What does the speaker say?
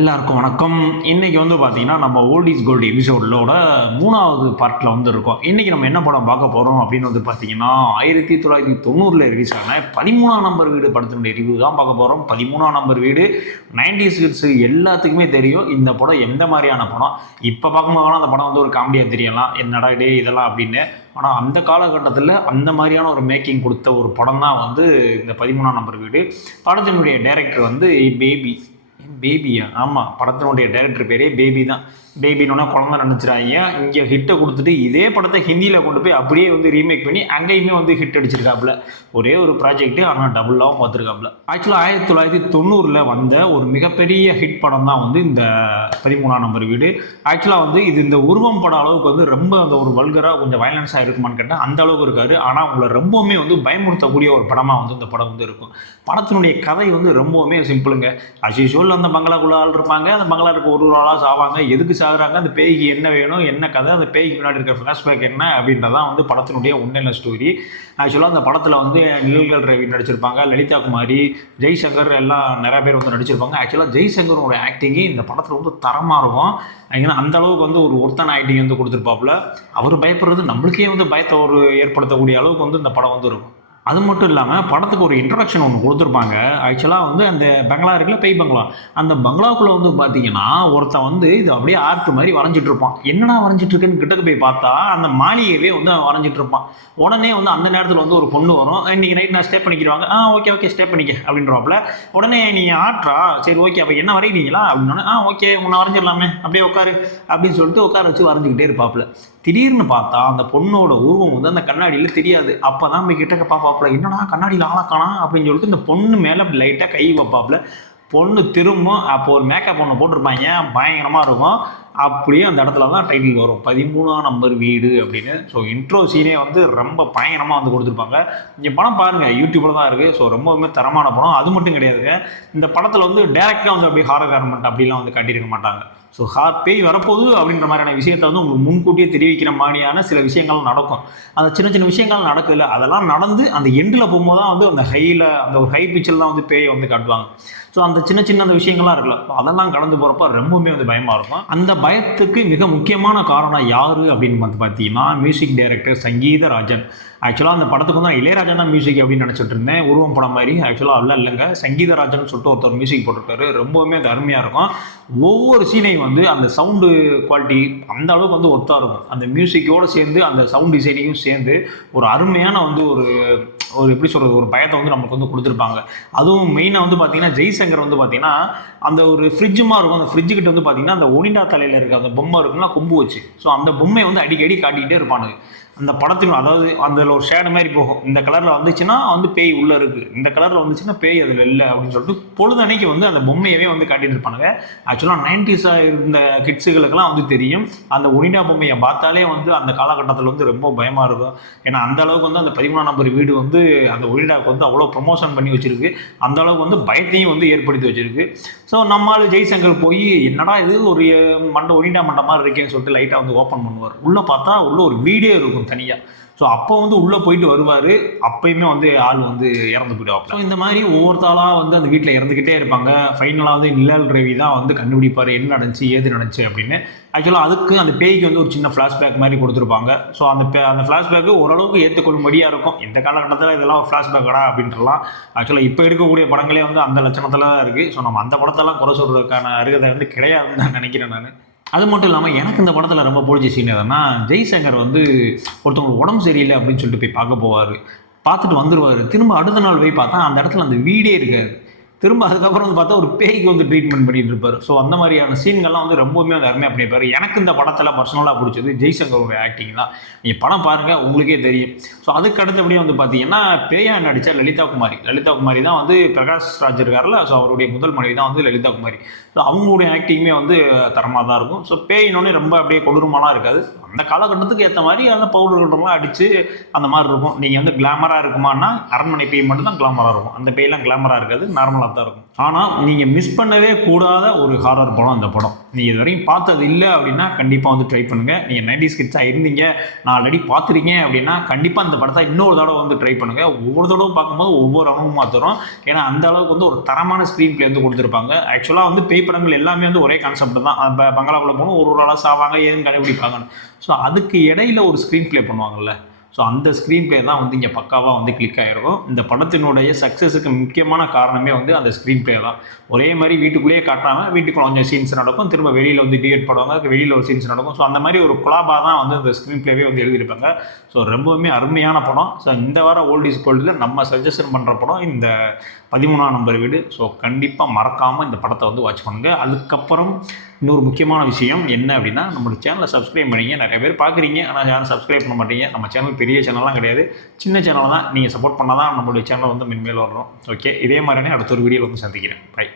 எல்லாருக்கும் வணக்கம். இன்னைக்கு பார்த்தீங்கன்னா, நம்ம ஓல்ட் இஸ் கோல்டு எபிசோடோட 3வது பார்ட்ல இருக்கோம். இன்னைக்கு நம்ம என்ன படம் பார்க்க போறோம் அப்படின்னு பார்த்தீங்கன்னா, 1990ல ரிலீஸ் ஆன 13ஆம் நம்பர் வீடு படத்தினுடைய ரிவ்யூ தான் பார்க்க போறோம். 13ஆம் நம்பர் வீடு 90s கிட்ஸ் எல்லாத்துக்குமே தெரியும். இந்த படம் எந்த மாதிரியான படம். இப்போ பார்க்கும்போது அந்த படம் ஒரு காமெடியா தெரியலாம். என்னடா டே இதெல்லாம் அப்படின்னு. ஆனால் அந்த காலகட்டத்தில் அந்த மாதிரியான ஒரு மேக்கிங் கொடுத்த ஒரு படம் தான் இந்த 13ஆம் நம்பர் வீடு. படத்தினுடைய டைரக்டர் பேபி. பேபியா? ஆமாம், படத்தினுடைய டைரக்டர் பேரே பேபி தான். பேபின்னு குழந்தை நினச்சிடாங்க. இங்கே ஹிட்டை கொடுத்துட்டு இதே படத்தை ஹிந்தியில் கொண்டு போய் அப்படியே ரீமேக் பண்ணி அங்கேயுமே ஹிட் அடிச்சிருக்காப்புல. ஒரே ஒரு ப்ராஜெக்ட்டு, ஆனால் டபுளாகவும் பார்த்துருக்காப்புல. ஆக்சுவலாக 1990ல் வந்த ஒரு மிகப்பெரிய ஹிட் படம் தான் இந்த 13ஆம் நம்பர் வீடு. ஆக்சுவலாக இது இந்த உருவம் பட அளவுக்கு ரொம்ப அந்த ஒரு வல்கராக கொஞ்சம் வயலன்ஸாக இருக்குமான்னு கேட்டால் அந்த அளவுக்கு இருக்காது. ஆனால் உங்களை ரொம்பவுமே பயமுறுத்தக்கூடிய ஒரு படமாக இந்த படம் இருக்கும். படத்தினுடைய கதை ரொம்பவுமே சிம்பிளுங்க. அஸ்யூஷுவல் அந்த பங்களாக்குள்ள ஆள் இருப்பாங்க. அந்த பங்களாருக்கு ஒரு ஆளாக சாவாங்க. எதுக்கு சாகுறாங்க, அந்த பேய்க்கு என்ன வேணும், என்ன கதை, அந்த பேய்க்கு முன்னாடி இருக்கிற ஃப்ளாஷ்பேக் என்ன அப்படின்றதான் படத்தினுடைய உண்மையில ஸ்டோரி. ஆக்சுவலாக அந்த படத்தில் நிழல்கள் ரவி நடிச்சிருப்பாங்க, லலிதா குமாரி, ஜெய்சங்கர் எல்லாம் நிறைய பேர் நடிச்சிருப்பாங்க. ஆக்சுவலாக ஜெய்சங்கரோட ஆக்டிங்கு இந்த படத்தில் தரமாக இருக்கும். ஏன்னா அந்த அளவுக்கு ஒரு ஒருத்தன ஆக்டிங் கொடுத்துருப்பாப்புல. அவர் பயப்படுறது நம்மளுக்கே பயத்தை ஏற்படுத்தக்கூடிய அளவுக்கு இந்த படம் இருக்கும். அது மட்டும் இல்லாமல் படத்துக்கு ஒரு இன்ட்ரடக்ஷன் ஒன்று கொடுத்துருப்பாங்க. ஆக்சுவலாக அந்த பங்களா இருக்குல்ல, பேய் பங்களா, அந்த பங்களாவுக்குள்ளே பார்த்தீங்கன்னா ஒருத்தன் இது அப்படியே ஆர்ட் மாதிரி வரைஞ்சிட்டு இருப்பான். என்னடா வரைஞ்சிட்டு இருக்குன்னு கிட்டக்கு போய் பார்த்தா அந்த மாளிகையவே அவன் வரைஞ்சிட்டு இருப்பான். உடனே அந்த நேரத்தில் ஒரு பொண்ணு வரும். இன்றைக்கி நைட் நான் ஸ்டே பண்ணிக்கிடுவாங்க. ஓகே ஸ்டே பண்ணிக்க அப்படின்றவாப்புல. உடனே நீங்கள் ஆர்ட்ரா, சரி ஓகே அப்போ என்ன வரைகிறீங்களா அப்படின்னா, ஓகே உன்னை வரைஞ்சிடலாமே, அப்படியே உட்காரு அப்படின்னு சொல்லிட்டு உட்கார வச்சு வரைஞ்சிக்கிட்டே இருப்பாப்புல. திடீர்னு பார்த்தா அந்த பொண்ணோட உருவம் அந்த கண்ணாடியில் தெரியாது. அப்போ தான் போய் கிட்டக்க பார்ப்பாப்புல, என்னடா கண்ணாடியில் ஆளாக்கானா அப்படின்னு சொல்லிட்டு இந்த பொண்ணு மேலே லைட்டாக கை வைப்பாப்புல. பொண்ணு திரும்ப அப்போ ஒரு மேக்கப் ஒன்று போட்டிருப்பாங்க, பயங்கரமாக இருக்கும். அப்படியே அந்த இடத்துல தான் டைட்டில் வரும், 13ஆம் நம்பர் வீடு அப்படின்னு. ஸோ இன்ட்ரோ சீனே ரொம்ப பயங்கரமாக கொடுத்துருப்பாங்க. இங்கே படம் பாருங்கள், யூடியூப்பில் தான் இருக்குது. ஸோ ரொம்பவுமே தரமான படம். அது மட்டும் கிடையாதுங்க, இந்த படத்தில் டேரெக்டாக அப்படியே ஹாரர் கார்மெண்ட் அப்படிலாம் காட்டியிருக்க மாட்டாங்க. ஸோ பேய் வரப்போகுது அப்படின்ற மாதிரியான விஷயத்தை உங்களுக்கு முன்கூட்டியே தெரிவிக்கிற மாதிரியான சில விஷயங்கள் நடக்கும். அந்த சின்ன சின்ன விஷயங்கள் நடக்குதுல்ல, அதெல்லாம் நடந்து அந்த எண்டில் போகும்போது தான் அந்த ஹையில் அந்த ஒரு ஹை பிச்சில் தான் பேயை காட்டுவாங்க. ஸோ அந்த சின்ன சின்ன அந்த விஷயங்கள்லாம் இருக்குல்ல, அதெல்லாம் கடந்து போகிறப்ப ரொம்பவுமே பயமாக இருக்கும். அந்த பயத்துக்கு மிக முக்கியமான காரணம் யார் அப்படின்னு பார்த்தீங்கன்னா, மியூசிக் டைரக்டர் சங்கீதராஜன். ஆக்சுவலாக அந்த படத்துக்கு இளையராஜா தான் மியூசிக் அப்படின்னு நினச்சிட்டு இருந்தேன், உருவம் படம் மாதிரி. ஆக்சுவலாக அதெல்லாம் இல்லைங்க, சங்கீதராஜன் சொல்லிட்டு ஒருத்தர் மியூசிக் போட்டிருக்காரு. ரொம்பவுமே அது அருமையாக இருக்கும். ஒவ்வொரு சீனையும் அந்த சவுண்டு குவாலிட்டி அந்த அளவுக்கு ஒர்த்தாக இருக்கும். அந்த மியூசிக்கோடு சேர்ந்து அந்த சவுண்ட் டிசைனிங்கும் சேர்ந்து ஒரு அருமையான ஒரு எப்படி சொல்கிறது, ஒரு பயத்தை நமக்கு கொடுத்துருப்பாங்க. அதுவும் மெயினாக பார்த்தீங்கன்னா ஜெய்சங்கர் பார்த்தீங்கன்னா அந்த ஒரு ஃப்ரிட்ஜுமா இருக்கும். அந்த ஃப்ரிட்ஜுக்கிட்ட பார்த்தீங்கன்னா அந்த ஒனிடா தலையில் இருக்க அந்த பொம்மை இருக்குன்னா கொம்பு வச்சு, ஸோ அந்த பொம்மையை அடிக்கடி காட்டிக்கிட்டே இருப்பானுங்க. அந்த படத்தில் அதாவது அதில் ஒரு ஷேடு மாதிரி போகும். இந்த கலரில் வந்துச்சுன்னா பேய் உள்ளே இருக்குது, இந்த கலரில் வந்துச்சுன்னா பேய் அதில் இல்லை அப்படின்னு சொல்லிட்டு பொழுதன்னைக்கு அந்த பொம்மையவே காட்டிட்டு இருப்பானுங்க. ஆக்சுவலாக 90s இருந்த கிட்ஸுகளுக்கெல்லாம் தெரியும். அந்த ஒனிடா பொம்மையை பார்த்தாலே அந்த காலகட்டத்தில் ரொம்ப பயமாக இருக்கும். ஏன்னா அந்த அளவுக்கு அந்த 13ஆம் நம்பர் வீடு அந்த ஒனிடாவுக்கு அவ்வளோ ப்ரமோஷன் பண்ணி வச்சிருக்கு. அந்த அளவுக்கு பயத்தையும் ஏற்படுத்தி வச்சிருக்கு. ஸோ நம்மளால் ஜெய்சங்கர் போய் என்னடா இது ஒரு ஒனிடா மண்டை மாதிரி இருக்கேன்னு சொல்லிட்டு லைட்டாக ஓப்பன் பண்ணுவார். உள்ளே பார்த்தா உள்ள ஒரு வீடே இருக்கும் தனியாக. ஸோ அப்போ உள்ளே போயிட்டு வருவார். அப்பயுமே ஆள் இறந்து போயிடுவாங்க. ஸோ இந்த மாதிரி ஒவ்வொருத்தாளாக அந்த வீட்டில் இறந்துக்கிட்டே இருப்பாங்க. ஃபைனலாக நிழல் ரவி தான் கண்டுபிடிப்பார் என்ன நடந்துச்சு ஏது நடந்துச்சு அப்படின்னு. ஆக்சுவலாக அதுக்கு அந்த பேய்க்கு ஒரு சின்ன ஃப்ளாஷ்பேக் மாதிரி கொடுத்துருப்பாங்க. ஸோ அந்த ஃப்ளாஷ்பேக்கு ஓரளவுக்கு ஏற்றுக்கொள்ளும்படியாக இருக்கும். இந்த காலகட்டத்தில் இதெல்லாம் ஒரு ஃப்ளாஷ்பேக்கடா அப்படின்றலாம். ஆக்சுவலாக இப்போ இருக்கக்கூடிய படங்களே அந்த லட்சணத்தில் தான் இருக்குது. ஸோ நம்ம அந்த படத்தெல்லாம் குறை சொல்கிறதுக்கான அருகதை கிடையாதுன்னு தான் நினைக்கிறேன் நான். அது மட்டும் இல்லாமல் எனக்கு இந்த படத்தில் ரொம்ப பிடிச்ச சீன் எதுனா, ஜெய்சங்கர் ஒருத்தவங்க உடம்பு சரியில்லை அப்படின்னு சொல்லிட்டு போய் பார்க்க போவார். பார்த்துட்டு வந்துடுவார். திரும்ப அடுத்த நாள் போய் பார்த்தா அந்த இடத்துல அந்த வீடே இருக்காது. திரும்ப அதுக்கப்புறம் பார்த்தா ஒரு பேய்க்கு ட்ரீட்மெண்ட் பண்ணிட்டு இருப்பார். ஸோ அந்த மாதிரியான சீன்கள்லாம் ரொம்பவுமே அருமையாக பண்ணியிருப்பார். எனக்கு இந்த படத்தில் பர்சனலாக பிடிச்சது ஜெய்சங்கரோட ஆக்டிங் தான். நீங்கள் படம் பாருங்கள், உங்களுக்கே தெரியும். ஸோ அதுக்கு அடுத்தபடியே பார்த்தீங்கன்னா பேயா நடித்த லலிதா குமாரி தான் பிரகாஷ் ராஜ் இருக்கார்ல, ஸோ அவருடைய முதல் மனைவி தான் லலிதா குமாரி. ஸோ அவங்களுடைய ஆக்டிங்குமே தரமாக தான் இருக்கும். ஸோ பேயினோடனே ரொம்ப அப்படியே கொடூரமாலாம் இருக்காது. அந்த காலகட்டத்துக்கு ஏற்ற மாதிரி அந்த பவுடர்கள்லாம் அடித்து அந்த மாதிரி இருக்கும். நீங்கள் கிளாமராக இருக்குமான்னா அரண்மனை பேய் மட்டும் தான் கிளாமராக இருக்கும். அந்த பேயெல்லாம் கிளாமராக இருக்காது, நார்மலாக தான் இருக்கும். ஆனால் நீங்கள் மிஸ் பண்ணவே கூடாத ஒரு ஹாரர் படம் அந்த படம். நீங்கள் இது வரைக்கும் பார்த்தது இல்லை அப்படின்னா கண்டிப்பாக வந்து ட்ரை பண்ணுங்கள். நீங்கள் 90s கிட்ஸாக இருந்தீங்க, நான் ஆல்ரெடி பார்த்துருக்கீங்க அப்படின்னா கண்டிப்பாக அந்த படத்தை இன்னொரு தடவை வந்து ட்ரை பண்ணுங்கள். ஒவ்வொரு தடவை பார்க்கும்போது ஒவ்வொரு அனுபவமாக தரும். ஏன்னா அந்த அளவுக்கு வந்து ஒரு தரமான ஸ்க்ரீன் பிளே வந்து கொடுத்துருப்பாங்க. ஆக்சுவலாக வந்து பேய் படங்கள் எல்லாமே வந்து ஒரே கான்செப்ட் தான். பங்களாக்குள்ளே போகணும், ஒரு ஆளாக சாவாங்க, ஏன்னு கண்டுபிடிப்பாங்க. ஸோ அதுக்கு இடையில ஒரு ஸ்க்ரீன் பிளே பண்ணுவாங்கல்ல, ஸோ அந்த ஸ்க்ரீன் பிளே தான் வந்து இங்கே பக்காவாக வந்து கிளிக் ஆகிருக்கும். இந்த படத்தினுடைய சக்ஸஸுக்கு முக்கியமான காரணமே வந்து அந்த ஸ்க்ரீன் பிளே தான். ஒரே மாதிரி வீட்டுக்குள்ளேயே காட்டாமல் வீட்டுக்குள்ள கொஞ்சம் சீன்ஸ் நடக்கும், திரும்ப வெளியில் வந்து டிஎட் படுவாங்க, வெளியில் ஒரு சீன்ஸ் நடக்கும். ஸோ அந்த மாதிரி ஒரு குலாபாக தான் வந்து அந்த ஸ்க்ரீன் பிளேவே வந்து எழுதியிருப்பாங்க. ஸோ ரொம்பவுமே அருமையான படம். ஸோ இந்த வாரம் ஓல்ட் இஸ் கோல்டில் நம்ம சஜஷன் பண்ணுற படம் இந்த 13ஆம் நம்பர் வீடு. ஸோ கண்டிப்பாக மறக்காமல் இந்த படத்தை வந்து வாட்ச் பண்ணுங்கள். அதுக்கப்புறம் இன்னொரு முக்கியமான விஷயம் என்ன அப்படின்னா, நம்மளோட சேனலை சப்ஸ்கிரைப் பண்ணிங்க. நிறைய பேர் பார்க்குறீங்க, ஆனால் யாரும் சப்ஸ்கிரைப் பண்ண மாட்டீங்க. நம்ம சேனல் பெரிய சேனல்லாம் கிடையாது, சின்ன சேனல் தான். நீங்கள் சப்போர்ட் பண்ணால் தான் நம்மளுடைய சேனல் வந்து மென்மேல் வரணும். ஓகே, இதே மாதிரினே அடுத்த ஒரு வீடியோவில் வந்து சந்திக்கிறேன். பை.